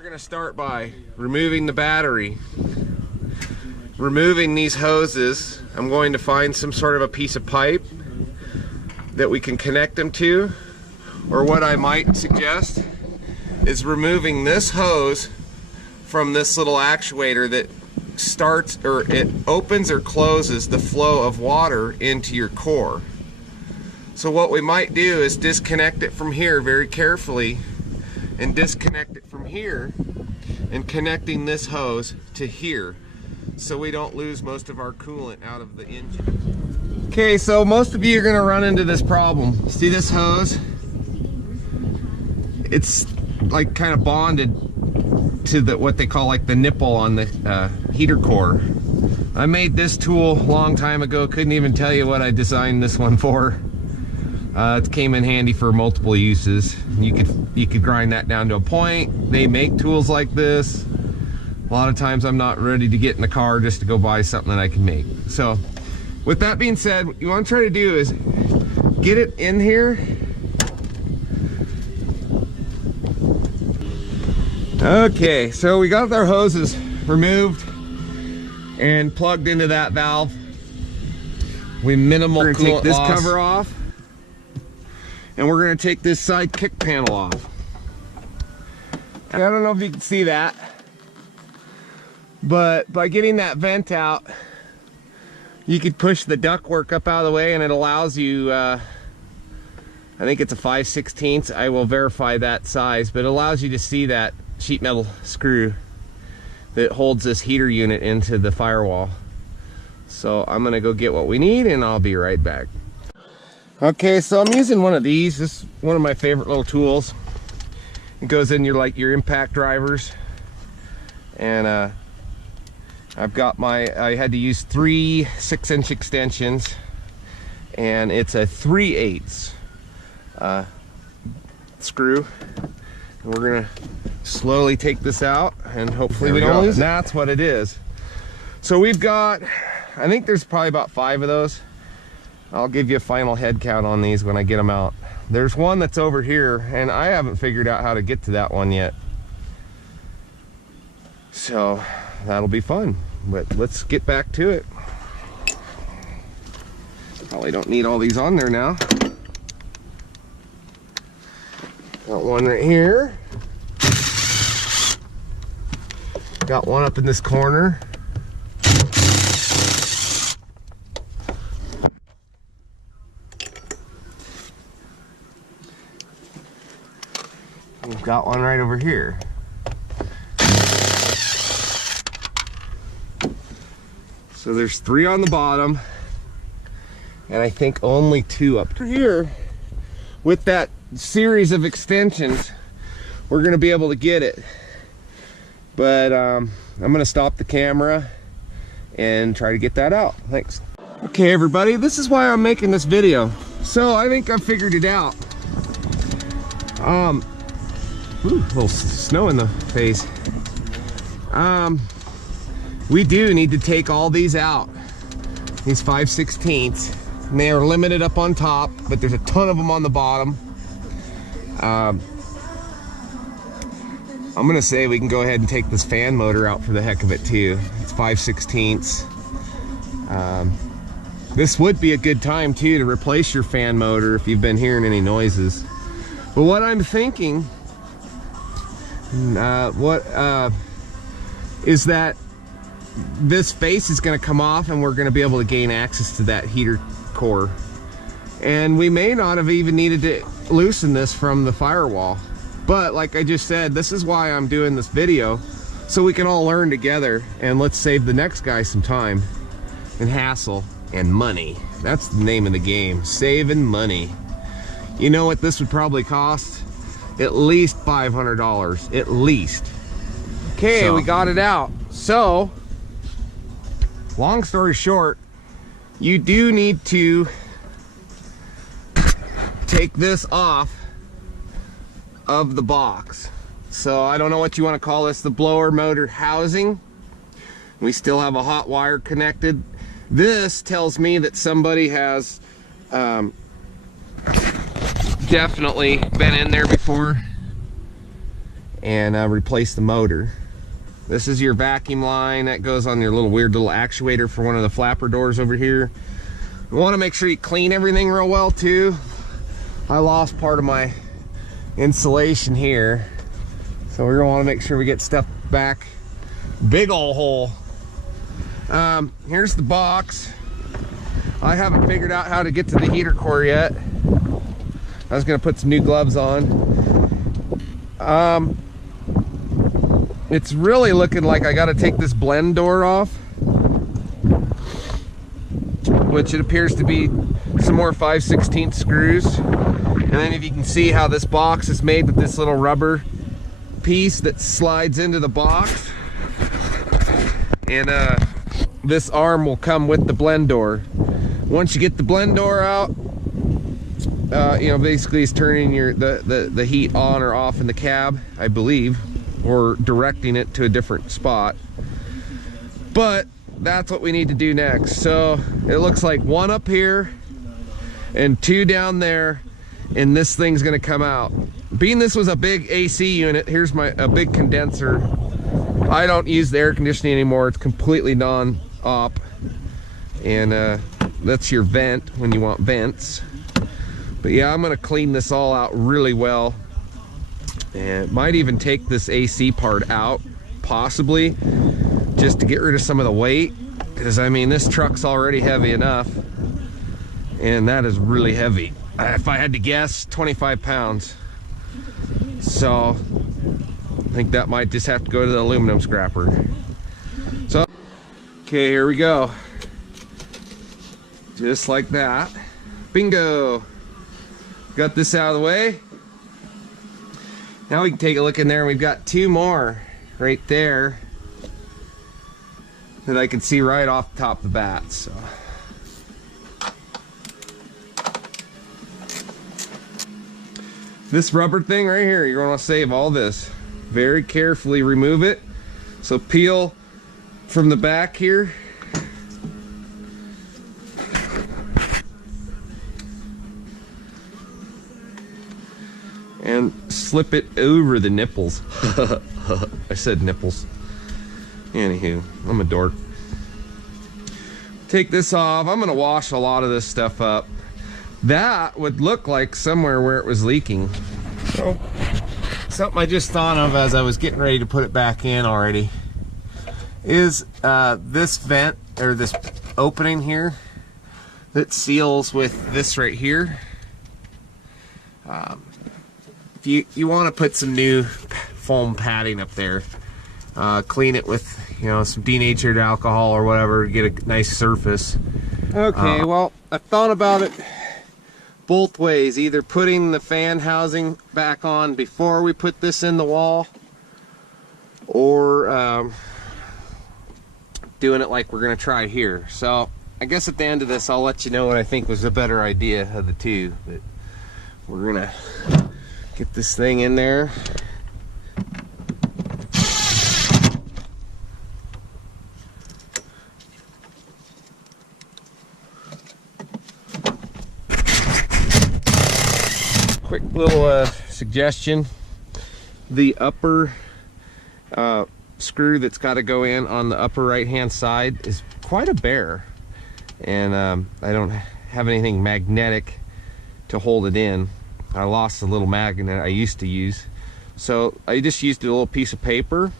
We're going to start by removing the battery. Removing these hoses, I'm going to find some sort of a piece of pipe that we can connect them to, or what I might suggest is removing this hose from this little actuator that starts, or it opens or closes the flow of water into your core. So what we might do is disconnect it from here very carefully and disconnect it from here and connecting this hose to here so we don't lose most of our coolant out of the engine. Okay, so most of you are going to run into this problem. See this hose? It's like kind of bonded to the what they call like the nipple on the heater core. I made this tool a long time ago, couldn't even tell you what I designed this one for. It came in handy for multiple uses. You could grind that down to a point. They make tools like this. A lot of times I'm not ready to get in the car just to go buy something that I can make. So with that being said, what you want to try to do is get it in here. Okay, so we got our hoses removed and plugged into that valve. We minimal coolant loss. We're gonna take this cover off. And we're going to take this side kick panel off. I don't know if you can see that, but by getting that vent out, you could push the ductwork up out of the way, and it allows you, I think it's a 5/16. I will verify that size, but it allows you to see that sheet metal screw that holds this heater unit into the firewall. So I'm going to go get what we need, and I'll be right back. Okay, so I'm using one of these. This is one of my favorite little tools. It goes in your impact drivers, and I've got I had to use 3 6-inch extensions, and it's a 3/8 screw. And we're gonna slowly take this out, and hopefully we don't lose it. That's what it is. So we've got, I think there's probably about 5 of those. I'll give you a final head count on these when I get them out. There's one that's over here, and I haven't figured out how to get to that one yet. So that'll be fun, but let's get back to it. Probably don't need all these on there now. Got one right here. Got one up in this corner. We've got one right over here. So there's 3 on the bottom, and I think only 2 up here. With that series of extensions, we're going to be able to get it. But I'm going to stop the camera and try to get that out. Thanks. Okay, everybody, this is why I'm making this video. So I think I figured it out. Ooh, a little snow in the face. We do need to take all these out. These 5/16. And they are limited up on top, but there's a ton of them on the bottom. I'm gonna say we can go ahead and take this fan motor out for the heck of it too. It's 5/16. This would be a good time too to replace your fan motor if you've been hearing any noises. But what I'm thinking, is that this face is going to come off, and we're going to be able to gain access to that heater core, and we may not have even needed to loosen this from the firewall. But like I just said, this is why I'm doing this video, so we can all learn together, and let's save the next guy some time and hassle and money. That's the name of the game, saving money. You know what this would probably cost? At least $500, at least. Okay, so we got it out. So, long story short, you do need to take this off of the box. So I don't know what you want to call this, the blower motor housing. We still have a hot wire connected. This tells me that somebody has definitely been in there before and replace the motor. This is your vacuum line that goes on your weird little actuator for one of the flapper doors over here. You want to make sure you clean everything real well too. I lost part of my insulation here, so we're gonna want to make sure we get stuff back. Big ol' hole. Here's the box. I haven't figured out how to get to the heater core yet. I was gonna put some new gloves on. It's really looking like I gotta take this blend door off, which it appears to be some more 5/16 screws. And then if you can see how this box is made with this little rubber piece that slides into the box, and this arm will come with the blend door. Once you get the blend door out, you know, basically it's turning the heat on or off in the cab, I believe, or directing it to a different spot. But that's what we need to do next. So it looks like one up here and two down there, and this thing's gonna come out. Being this was a big AC unit, here's a big condenser. I don't use the air conditioning anymore. It's completely non-op. And that's your vent when you want vents. But yeah, I'm gonna clean this all out really well. And might even take this AC part out, possibly, just to get rid of some of the weight. Because I mean, this truck's already heavy enough. And that is really heavy. If I had to guess, 25 pounds. So I think that might just have to go to the aluminum scrapper. So, okay, here we go. Just like that. Bingo. Got this out of the way. Now we can take a look in there, and we've got two more right there that I can see right off the top of the bat. So this rubber thing right here, you're going to save all this. Very carefully remove it. So peel from the back here. And slip it over the nipples. I said nipples. Anywho, I'm a dork. Take this off. I'm going to wash a lot of this stuff up. That would look like somewhere where it was leaking. So, something I just thought of as I was getting ready to put it back in already is this vent, or this opening here that seals with this right here. If you want to put some new foam padding up there, clean it with, you know, some denatured alcohol or whatever to get a nice surface. Okay, well, I thought about it both ways, either putting the fan housing back on before we put this in the wall, or doing it like we're gonna try here. So I guess at the end of this I'll let you know what I think was a better idea of the two, but we're gonna get this thing in there. Quick little suggestion. The upper screw that's got to go in on the upper right hand side is quite a bear, and I don't have anything magnetic to hold it in. I lost the little magnet I used to use, so I just used a little piece of paper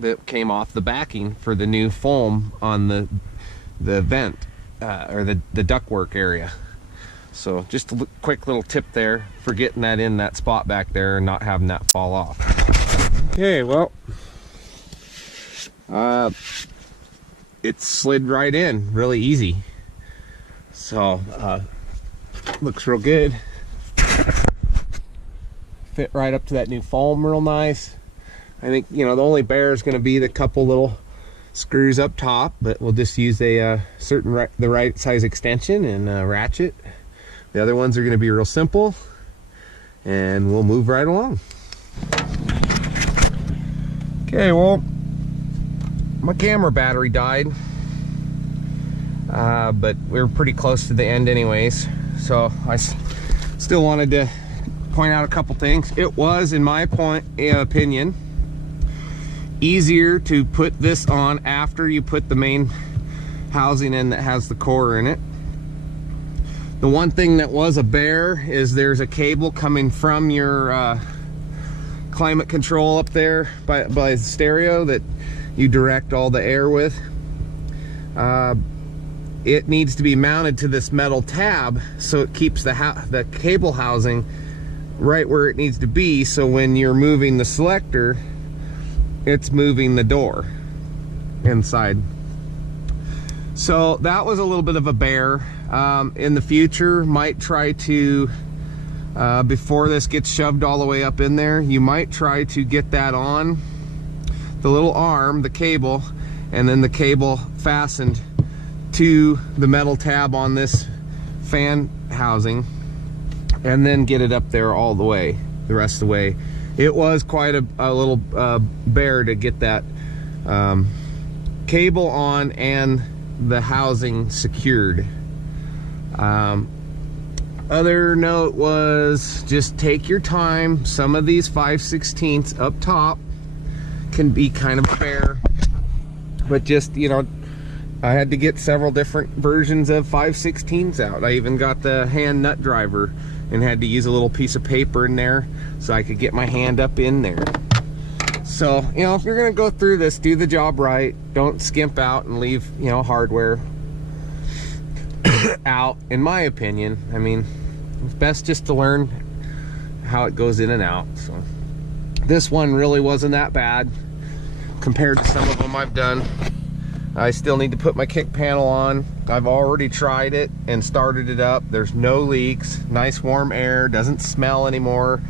that came off the backing for the new foam on the vent or the ductwork area. So just a quick little tip there for getting that in that spot back there and not having that fall off. Okay, well, it slid right in really easy. So looks real good. Fit right up to that new foam real nice. I think, you know, the only bear is going to be the couple little screws up top, but we'll just use a the right size extension and ratchet. The other ones are going to be real simple, and we'll move right along. Okay, well, my camera battery died, but we were pretty close to the end anyways, so I still wanted to point out a couple things. It was, in my opinion, easier to put this on after you put the main housing in that has the core in it. The one thing that was a bear is there's a cable coming from your climate control up there by the stereo that you direct all the air with. It needs to be mounted to this metal tab so it keeps the cable housing right where it needs to be, so when you're moving the selector, it's moving the door inside. So that was a little bit of a bear. In the future, might try to, before this gets shoved all the way up in there, you might try to get that on the little arm, the cable, and then the cable fastened to the metal tab on this fan housing, and then get it up there all the way, the rest of the way. It was quite a little bear to get that cable on and the housing secured. Other note was just take your time. Some of these 5/16 up top can be kind of a bear, but just, you know, I had to get several different versions of 5/16 out. I even got the hand nut driver and had to use a little piece of paper in there so I could get my hand up in there. So, you know, if you're gonna go through this, do the job right. Don't skimp out and leave, you know, hardware out, in my opinion. I mean, it's best just to learn how it goes in and out. So this one really wasn't that bad compared to some of them I've done. I still need to put my kick panel on. I've already tried it and started it up. There's no leaks, nice warm air, doesn't smell anymore.